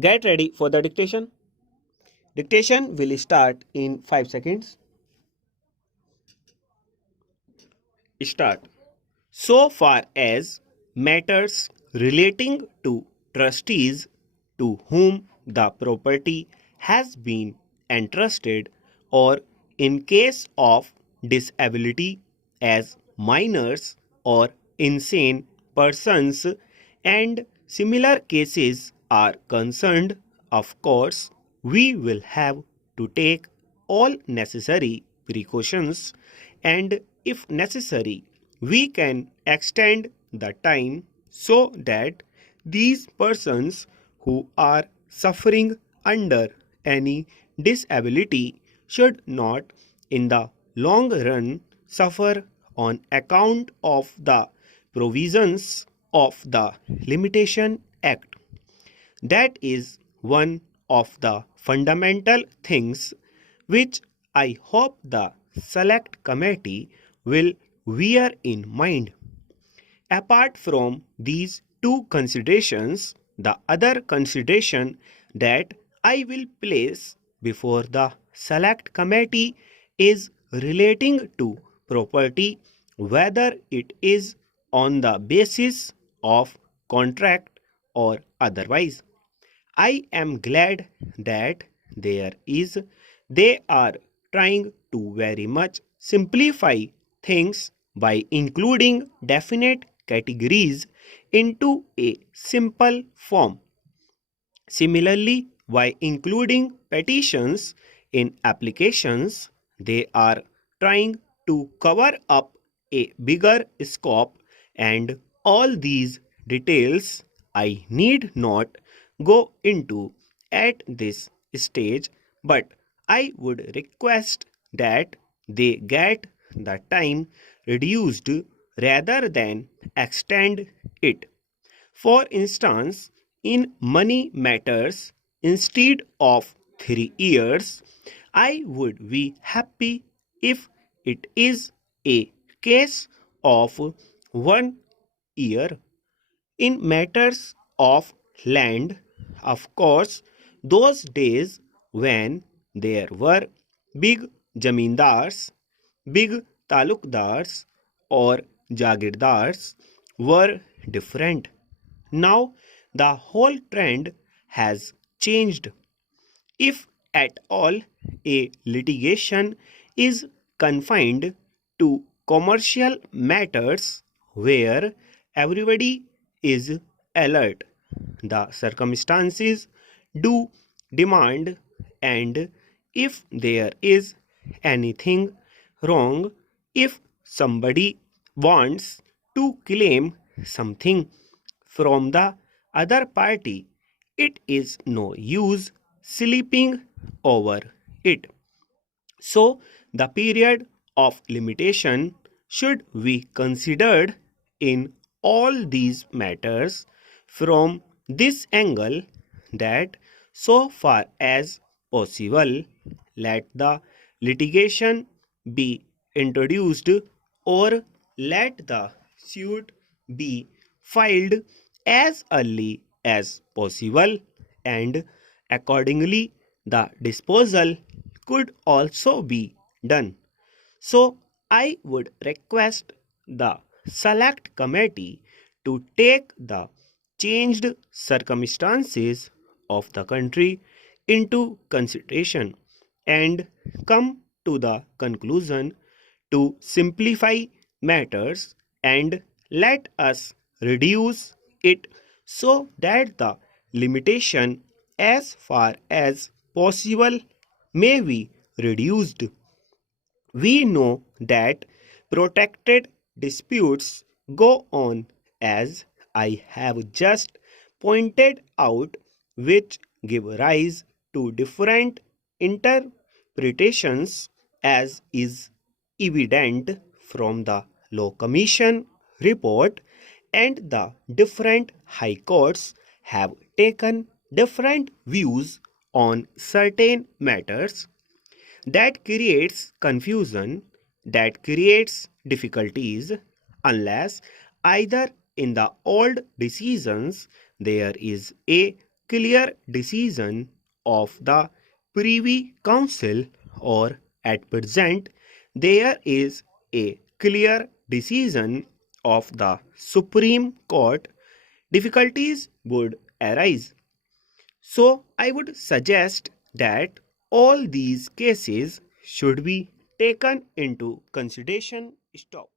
Get ready for the dictation. Dictation will start in 5 seconds. Start. So far as matters relating to trustees to whom the property has been entrusted, or in case of disability as minors or insane persons and similar cases are concerned, of course, we will have to take all necessary precautions, and if necessary, we can extend the time so that these persons who are suffering under any disability should not in the long run suffer on account of the provisions of the Limitation Act. That is one of the fundamental things which I hope the Select Committee will bear in mind. Apart from these two considerations, the other consideration that I will place before the Select Committee is relating to property, whether it is on the basis of contract or otherwise. I am glad that they are trying to very much simplify things by including definite categories into a simple form. Similarly, by including petitions in applications, they are trying to cover up a bigger scope, and all these details I need not go into at this stage, but I would request that they get the time reduced rather than extend it. For instance, in money matters, instead of 3 years, I would be happy if it is a case of 1 year. In matters of land, of course, those days when there were big jamindars, big talukdars, or jagirdars were different. Now the whole trend has changed. If at all a litigation is confined to commercial matters where everybody is alert, the circumstances do demand, and if there is anything wrong, if somebody wants to claim something from the other party, it is no use sleeping over it. So, the period of limitation should be considered in all these matters from this angle, that so far as possible, let the litigation be introduced, or let the suit be filed as early as possible, and accordingly the disposal could also be done. So I would request the Select Committee to take the changed circumstances of the country into consideration and come to the conclusion to simplify matters, and let us reduce it so that the limitation as far as possible may be reduced. We know that protected disputes go on, as I have just pointed out, which give rise to different interpretations, as is evident from the Law Commission report, and the different high courts have taken different views on certain matters. That creates confusion, that creates difficulties, unless either in the old decisions there is a clear decision of the Privy Council, or at present there is a clear decision of the Supreme Court, difficulties would arise. So I would suggest that all these cases should be taken into consideration. Stop.